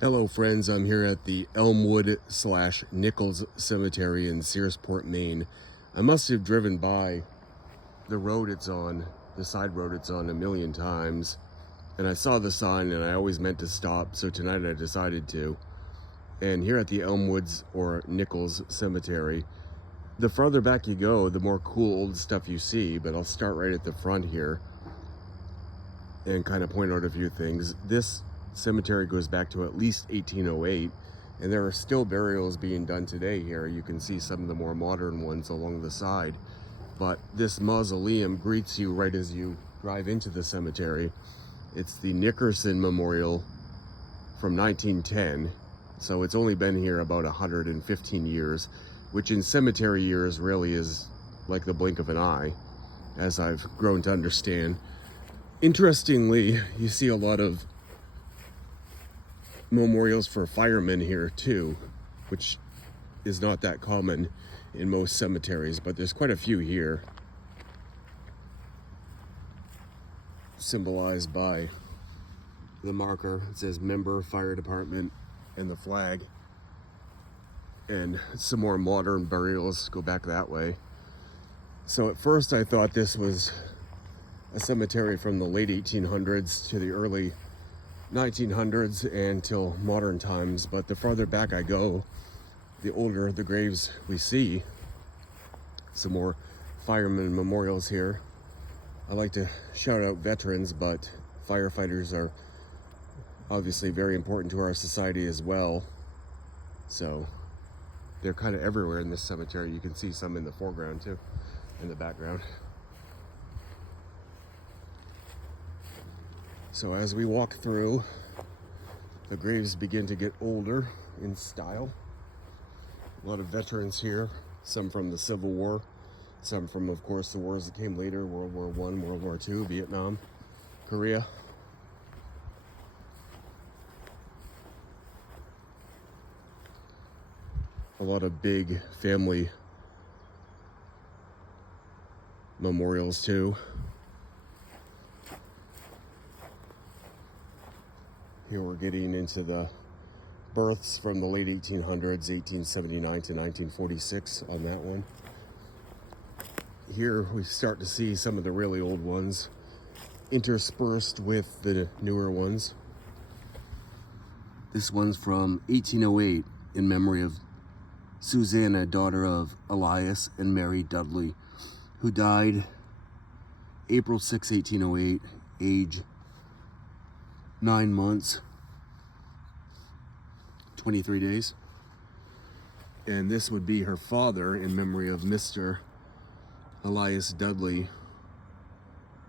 Hello friends, I'm here at the Elmwood/Nichols Cemetery in Searsport, Maine. I must have driven by the road it's on, the side road it's on, a million times, and I saw the sign and I always meant to stop, so tonight I decided to. And here at the Elmwoods or Nichols Cemetery, the farther back you go, the more cool old stuff you see, but I'll start right at the front here and kind of point out a few things. This cemetery goes back to at least 1808, and there are still burials being done today here. You can see some of the more modern ones along the side, but this mausoleum greets you right as you drive into the cemetery. It's the Nickerson Memorial from 1910, so it's only been here about 115 years, which in cemetery years really is like the blink of an eye, as I've grown to understand. Interestingly, you see a lot of memorials for firemen here too, which is not that common in most cemeteries, but there's quite a few here, symbolized by the marker. It says member fire department and the flag, and some more modern burials go back that way. So at first I thought this was a cemetery from the late 1800s to the early 1900s and till modern times, but the farther back I go, the older the graves we see. Some more firemen memorials here. I like to shout out veterans, but firefighters are obviously very important to our society as well, so they're kind of everywhere in this cemetery. You can see some in the foreground too, in the background. So as we walk through, the graves begin to get older in style. A lot of veterans here, some from the Civil War, some from, of course, the wars that came later, World War I, World War II, Vietnam, Korea. A lot of big family memorials too. Here we're getting into the births from the late 1800s, 1879 to 1946 on that one. Here we start to see some of the really old ones interspersed with the newer ones. This one's from 1808 in memory of Susanna, daughter of Elias and Mary Dudley, who died April 6, 1808, age 9 months, 23 days. And this would be her father in memory of Mr. Elias Dudley.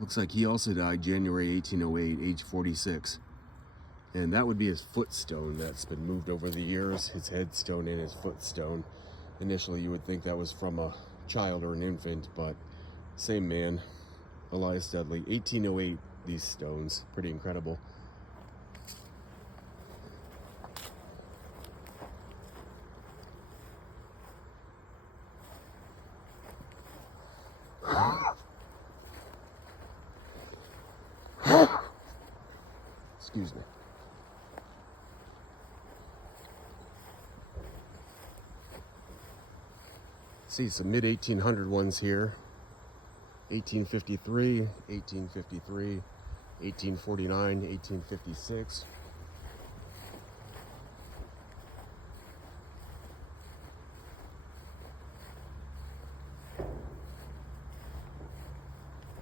Looks like he also died January 1808, age 46. And that would be his footstone that's been moved over the years, his headstone and his footstone. Initially you would think that was from a child or an infant, but same man, Elias Dudley. 1808, these stones, pretty incredible. Excuse me. See some mid-1800 ones here. 1853, 1853, 1849, 1856.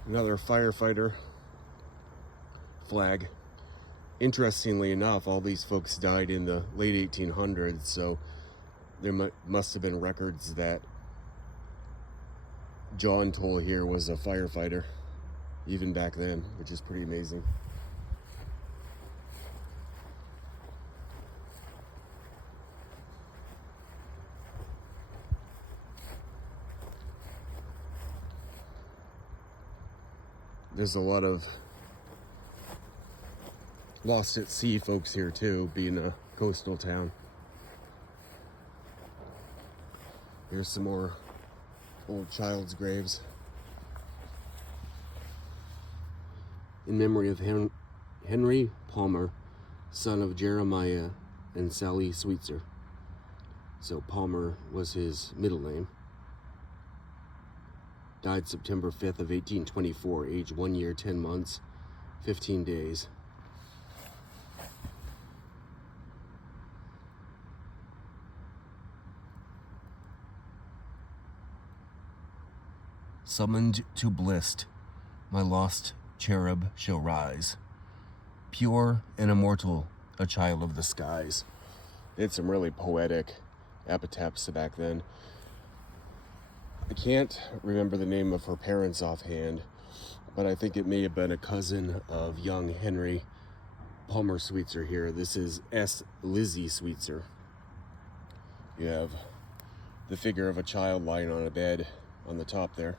Another firefighter flag. Interestingly enough, all these folks died in the late 1800s, so there must have been records that John Toll here was a firefighter even back then, which is pretty amazing. There's a lot of lost at sea folks here too, being a coastal town. Here's some more old child's graves in memory of Henry Palmer, son of Jeremiah and Sally Sweetser. So Palmer was his middle name. Died September 5th of 1824, age 1 year, 10 months, 15 days. Summoned to bliss, my lost cherub shall rise, pure and immortal, a child of the skies. They had some really poetic epitaphs back then. I can't remember the name of her parents offhand, but I think it may have been a cousin of young Henry Palmer Sweetser here. This is S. Lizzie Sweetser. You have the figure of a child lying on a bed on the top there.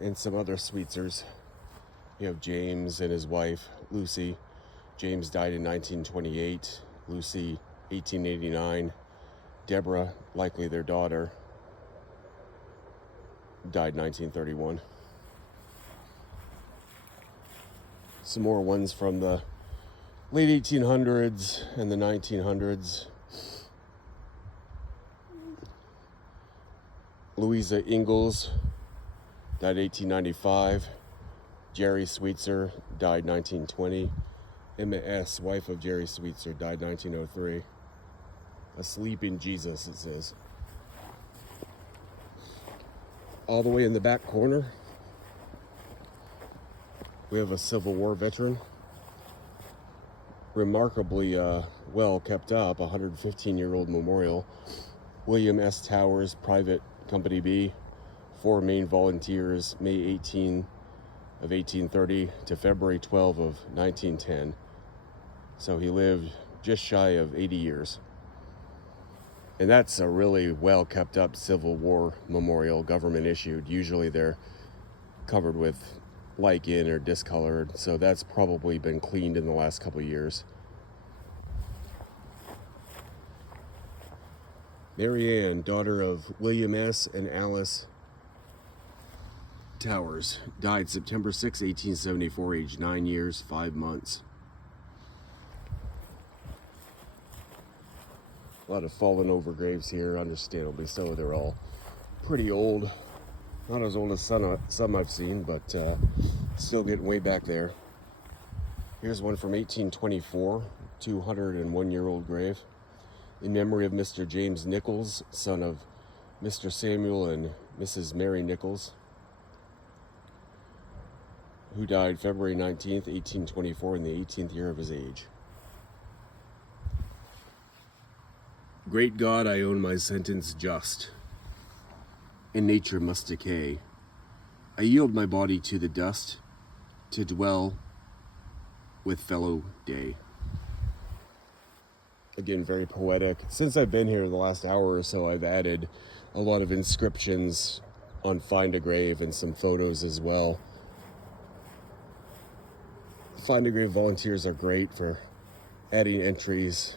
And some other Sweetsers. You have James and his wife, Lucy. James died in 1928, Lucy 1889. Deborah, likely their daughter, died 1931. Some more ones from the late 1800s and the 1900s. Louisa Ingalls died 1895. Jerry Sweetser died 1920. Emma S., wife of Jerry Sweetser, died 1903. Asleep in Jesus, it says. All the way in the back corner, we have a Civil War veteran. Remarkably well kept up, 115-year-old memorial. William S. Towers, Private Company B, 4 Maine volunteers, May 18 of 1830 to February 12 of 1910. So he lived just shy of 80 years. And that's a really well kept up Civil War memorial, government issued. Usually they're covered with lichen or discolored, so that's probably been cleaned in the last couple of years. Mary Ann, daughter of William S. and Alice Towers, died September 6, 1874, aged 9 years, 5 months. A lot of fallen over graves here, understandably so. They're all pretty old. Not as old as some I've seen, but still getting way back there. Here's one from 1824, 201-year-old grave. In memory of Mr. James Nichols, son of Mr. Samuel and Mrs. Mary Nichols, who died February 19th, 1824, in the 18th year of his age. Great God, I own my sentence just, and nature must decay. I yield my body to the dust, to dwell with fellow day. Again, very poetic. Since I've been here the last hour or so, I've added a lot of inscriptions on Find a Grave and some photos as well. Find a Grave volunteers are great for adding entries.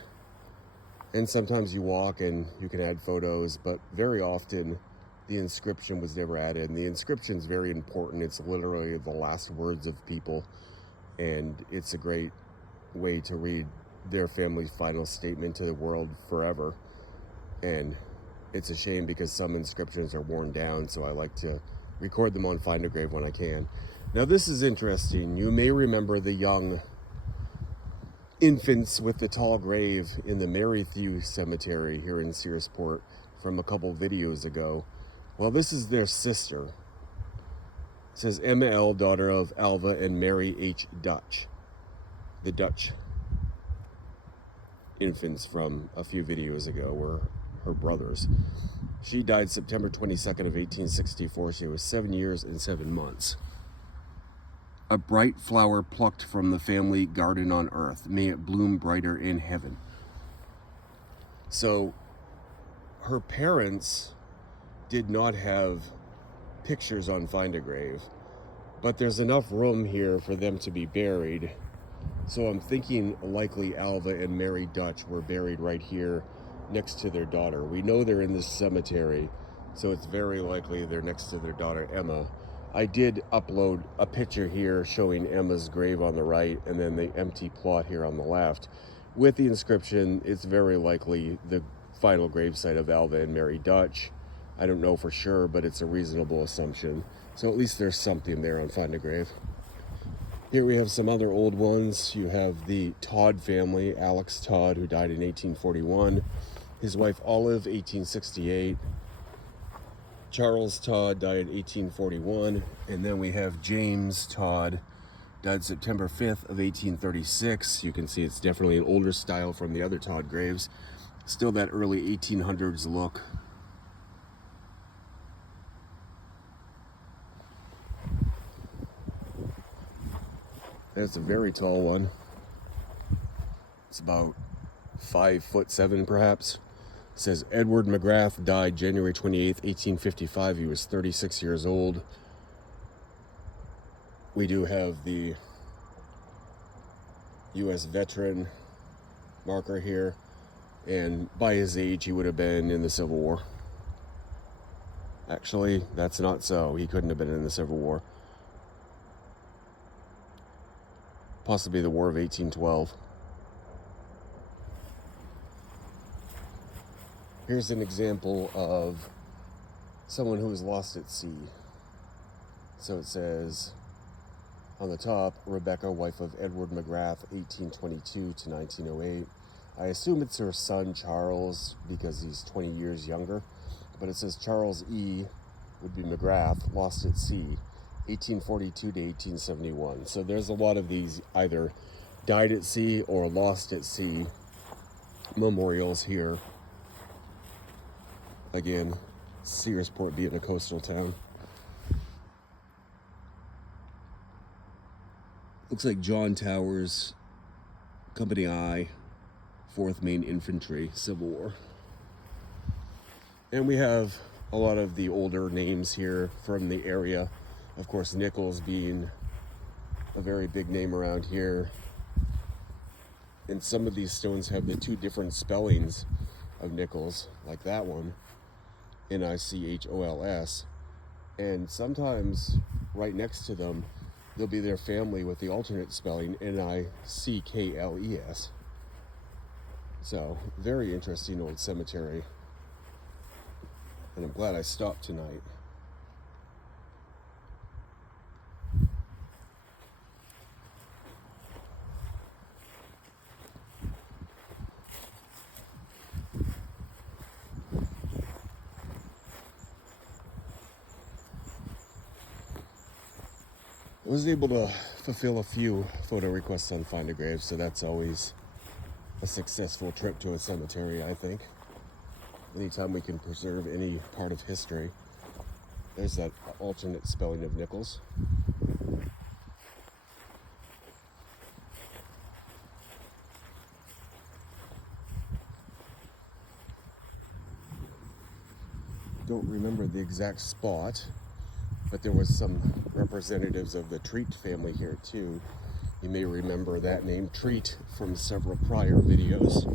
And sometimes you walk and you can add photos, but very often the inscription was never added. And the inscription is very important. It's literally the last words of people. And it's a great way to read their family's final statement to the world forever. And it's a shame because some inscriptions are worn down, so I like to record them on Find a Grave when I can. Now this is interesting. You may remember the young infants with the tall grave in the Marythew Cemetery here in Searsport from a couple videos ago. Well, this is their sister. It says Emma L., daughter of Alva and Mary H. Dutch. The Dutch infants from a few videos ago were her brothers. She died September 22nd of 1864. She was 7 years and 7 months. A bright flower plucked from the family garden on earth. May it bloom brighter in heaven. So her parents did not have pictures on Find a Grave, but there's enough room here for them to be buried. So I'm thinking likely Alva and Mary Dutch were buried right here next to their daughter. We know they're in this cemetery, so it's very likely they're next to their daughter Emma. I did upload a picture here showing Emma's grave on the right and then the empty plot here on the left with the inscription, it's very likely the final gravesite of Alva and Mary Dutch. I don't know for sure, but it's a reasonable assumption. So at least there's something there on Find a Grave. Here we have some other old ones. You have the Todd family, Alex Todd, who died in 1841. His wife Olive, 1868. Charles Todd died in 1841. And then we have James Todd, died September 5th of 1836. You can see it's definitely an older style from the other Todd graves. Still that early 1800s look. That's a very tall one. It's about 5'7" perhaps. It says Edward McGrath died January 28th, 1855. He was 36 years old. We do have the U.S. veteran marker here, and by his age he would have been in the Civil War. Actually, that's not so. He couldn't have been in the Civil War. Possibly the War of 1812. Here's an example of someone who was lost at sea. So it says on the top, Rebecca, wife of Edward McGrath, 1822 to 1908. I assume it's her son Charles because he's 20 years younger, but it says Charles E. would be McGrath, lost at sea, 1842 to 1871. So there's a lot of these either died at sea or lost at sea memorials here. Again, Searsport being a coastal town. Looks like John Towers, Company I, 4th Maine Infantry, Civil War. And we have a lot of the older names here from the area. Of course, Nichols being a very big name around here. And some of these stones have the two different spellings of Nichols, like that one, Nichols. And sometimes right next to them, there'll be their family with the alternate spelling, Nickles. So, very interesting old cemetery. And I'm glad I stopped tonight. I was able to fulfill a few photo requests on Find a Grave, so that's always a successful trip to a cemetery, I think. Anytime we can preserve any part of history. There's that alternate spelling of Nichols. Don't remember the exact spot, but there was some representatives of the Treat family here too. You may remember that name, Treat, from several prior videos.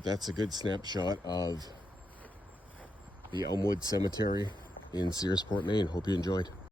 But that's a good snapshot of the Elmwood Cemetery in Searsport, Maine. Hope you enjoyed.